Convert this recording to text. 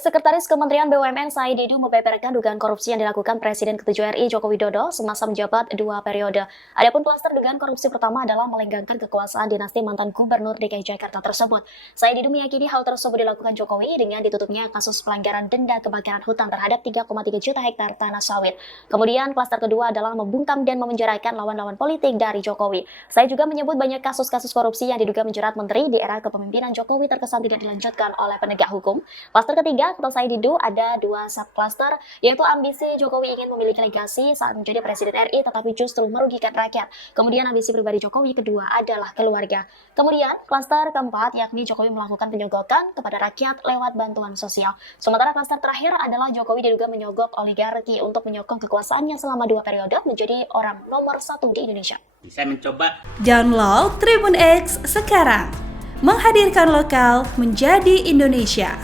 Sekretaris Kementerian BUMN Said Didu membeberkan dugaan korupsi yang dilakukan Presiden ke-7 RI Joko Widodo semasa menjabat 2 periode. Adapun klaster dugaan korupsi pertama adalah melenggangkan kekuasaan dinasti mantan Gubernur DKI Jakarta tersebut. Said Didu meyakini hal tersebut dilakukan Jokowi dengan ditutupnya kasus pelanggaran denda kebakaran hutan terhadap 3,3 juta hektar tanah sawit. Kemudian klaster kedua adalah membungkam dan memenjarakan lawan-lawan politik dari Jokowi. Saya juga menyebut banyak kasus-kasus korupsi yang diduga menjerat menteri di era kepemimpinan Jokowi terkesan tidak dilanjutkan oleh penegak hukum. Klaster ketiga, kata Said Didu, ada 2 subcluster, yaitu ambisi Jokowi ingin memiliki legasi saat menjadi Presiden RI tetapi justru merugikan rakyat. Kemudian ambisi pribadi Jokowi kedua adalah keluarga. Kemudian klaster keempat, yakni Jokowi melakukan penyogokan kepada rakyat lewat bantuan sosial. Sementara klaster terakhir adalah Jokowi diduga menyogok oligarki untuk menyokong kekuasaannya selama 2 periode menjadi orang nomor 1 di Indonesia. Saya mencoba. Download Tribun X sekarang, menghadirkan lokal menjadi Indonesia.